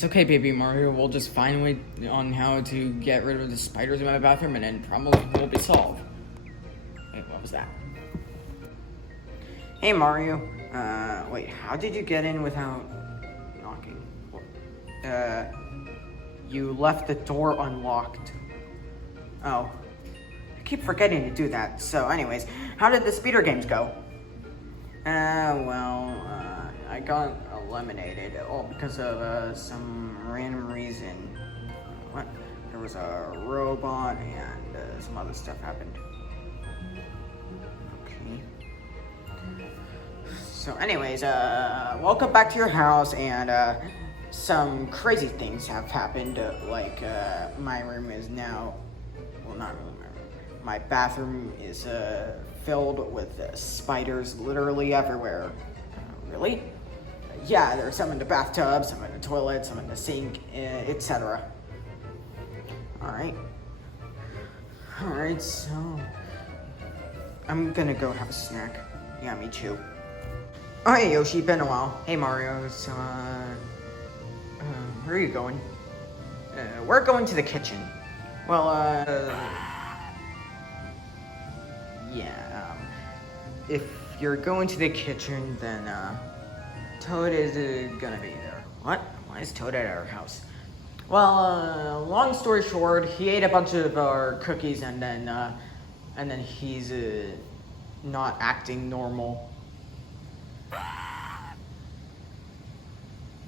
It's okay, baby Mario. We'll just find a way on how to get rid of the spiders in my bathroom, and then probably will be solved. Wait, what was that? Hey, Mario. Wait, how did you get in without knocking? You left the door unlocked. Oh. I keep forgetting to do that. So, anyways, how did the speeder games go? I got eliminated, all because of some random reason. What? There was a robot and some other stuff happened. Okay. So anyways, welcome back to your house, and some crazy things have happened, my room is now, well, not really my room, my bathroom is filled with spiders literally everywhere. Really? Yeah, there's some in the bathtub, some in the toilet, some in the sink, etc. Alright, so I'm gonna go have a snack. Yeah, me too. Oh, hey Yoshi, been a while. Hey Mario, so where are you going? We're going to the kitchen. Well, yeah, if you're going to the kitchen, then, Toad is gonna be there. What? Why is Toad at our house? Well, long story short, he ate a bunch of our cookies, and then he's, not acting normal.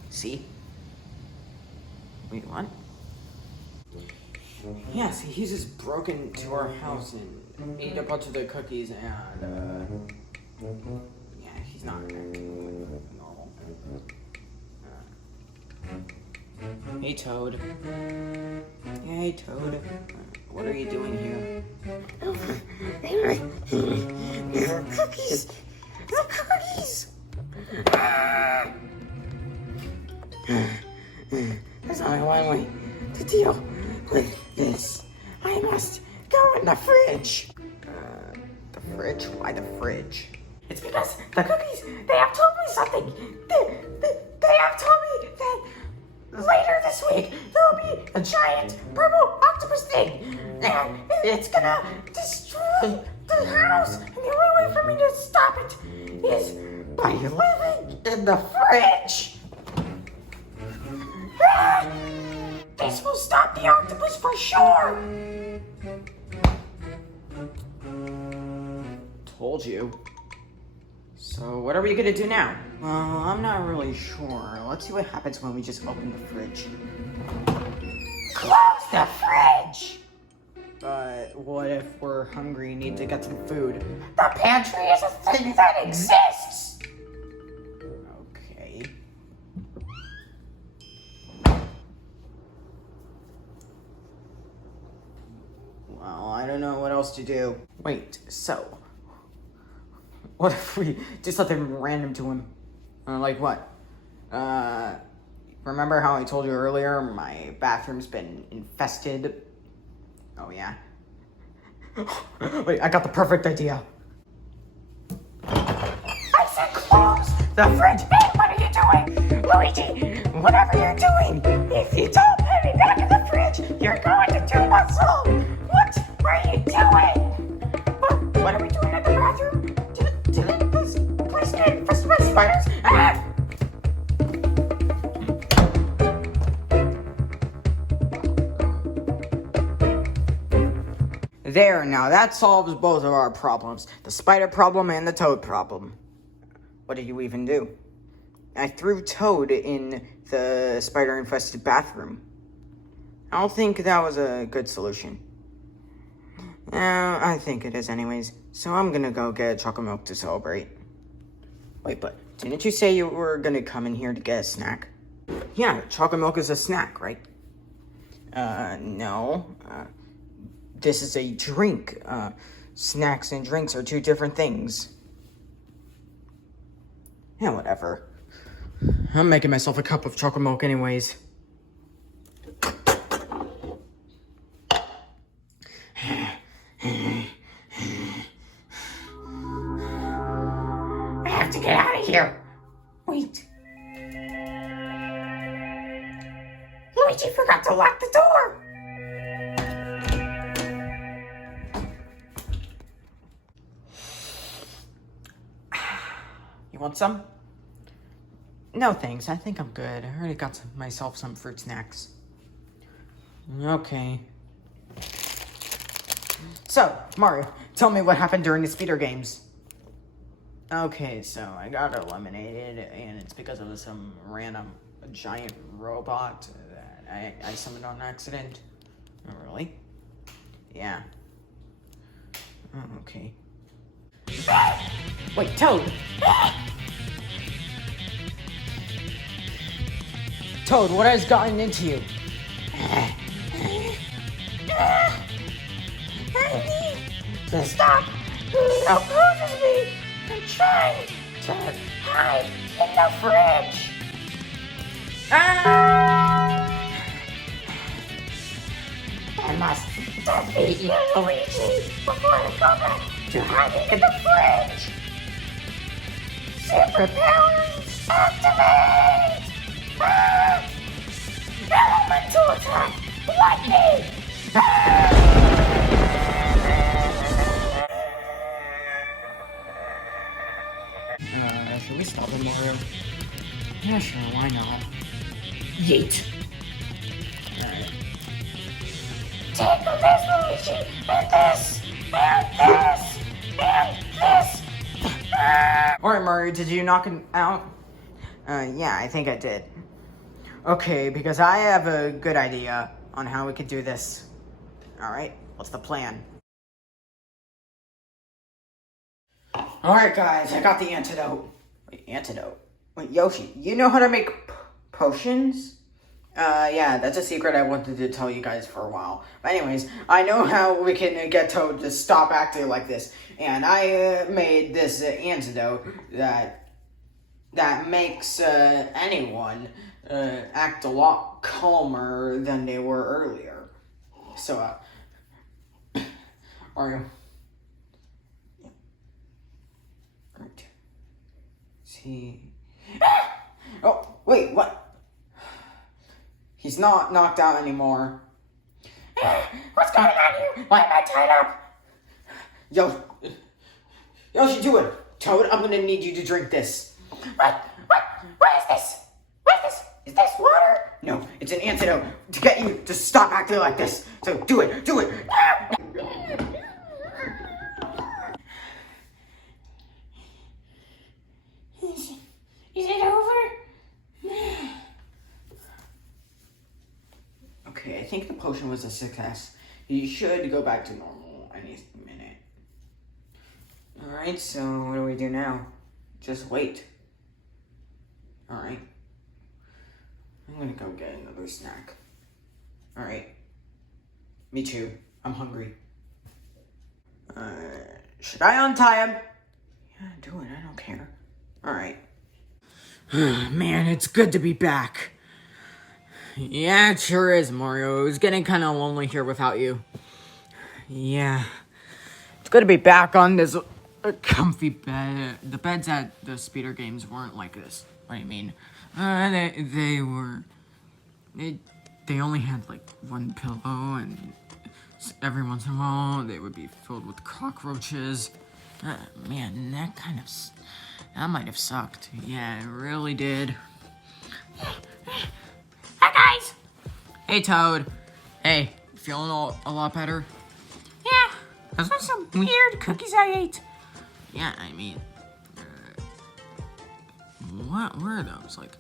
See? Wait, what? Yeah, see, he's just broke into our house and ate a bunch of the cookies, and, yeah, he's not acting normal. Hey, Toad. Hey, Toad. What are you doing here? Cookies! The cookies! There's only one way to deal with this. I must go in the fridge. The fridge? Why the fridge? It's because the cookies, they have told me something. They have told me that later this week there will be a giant purple octopus thing, and it's gonna destroy the house. And the only way for me to stop it is by living in the fridge. This will stop the octopus for sure. Told you. So what are we gonna do now? Well, I'm not really sure. Let's see what happens when we just open the fridge. Close the fridge! But what if we're hungry and need to get some food? The pantry is a thing that exists! Okay. Well, I don't know what else to do. Wait, so what if we do something random to him? Like what? Remember how I told you earlier my bathroom's been infested? Oh yeah? Wait, I got the perfect idea. I said close the fridge! Hey, what are you doing? Luigi, whatever you're doing, if you don't put me back in the fridge, you're going to do muscle! What are you doing? What are we doing in the bathroom? This place get infested by spiders? Ah! There, now that solves both of our problems. The spider problem and the toad problem. What did you even do? I threw Toad in the spider-infested bathroom. I don't think that was a good solution. I think it is anyways. So I'm gonna go get chocolate milk to celebrate. Wait, but didn't you say you were gonna come in here to get a snack? Yeah, chocolate milk is a snack, right? No. This is a drink. Snacks and drinks are two different things. Yeah, whatever. I'm making myself a cup of chocolate milk anyways. I have to get out of here. Wait. Luigi forgot to lock the door. You want some? No thanks, I think I'm good. I already got myself some fruit snacks. Okay. So, Mario, tell me what happened during the speeder games. Okay, so I got eliminated, and it's because of some random giant robot that I summoned on accident. Oh, really? Yeah. Oh, okay. Wait, Toad! Toad, what has gotten into you? I need to stop. Who opposes me? I'm trying to hide in the fridge. I must defeat you, Luigi, before I go back to hiding in the fridge. Superpowers activate! Elemental attack! Lightning! Should we stop him, Mario? Yeah, sure, why not? Yeet! Alright. Take this, Luigi! And this! And this! And this! Alright, Mario, did you knock him out? Yeah, I think I did. Okay, because I have a good idea on how we could do this. Alright, what's the plan? Alright, guys, I got the antidote. Wait, antidote? Wait, Yoshi, you know how to make potions? Yeah, that's a secret I wanted to tell you guys for a while. But anyways, I know how we can get Toad to stop acting like this. And I made this antidote that makes anyone act a lot calmer than they were earlier. So, Mario. Right. See. Oh, wait, what? He's not knocked out anymore. What's going on here? Why am I tied up? Yoshi, do it. Toad, I'm gonna need you to drink this. What? What is this? What is this? Is this water? No, it's an antidote to get you to stop acting like this. So do it. Do it. Is it over? Okay, I think the potion was a success. You should go back to normal any minute. Alright, so what do we do now? Just wait. Alright. I'm gonna go get another snack. Alright. Me too. I'm hungry. Should I untie him? Yeah, do it. I don't care. Alright. Man, it's good to be back. Yeah, it sure is, Mario. It was getting kind of lonely here without you. Yeah. It's good to be back on this comfy bed. The beds at the speeder games weren't like this. What do you mean? They only had like one pillow, and every once in a while they would be filled with cockroaches. Man, that might have sucked. Yeah, it really did. Hi, guys. Hey, Toad. Hey, feeling a lot better? Yeah, those are some weird cookies I ate. Yeah, I mean, what were those? Like,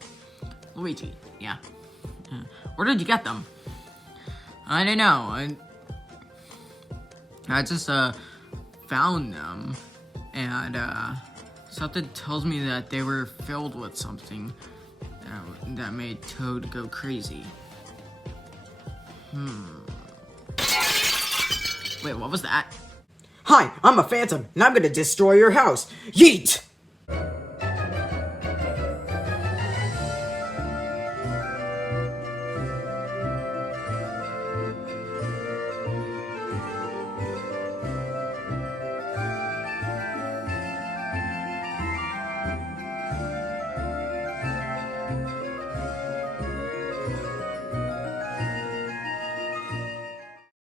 Luigi, yeah. Where did you get them? I don't know. I just, found them, and, something tells me that they were filled with something that made Toad go crazy. Wait, what was that? Hi, I'm a phantom, and I'm gonna destroy your house. Yeet!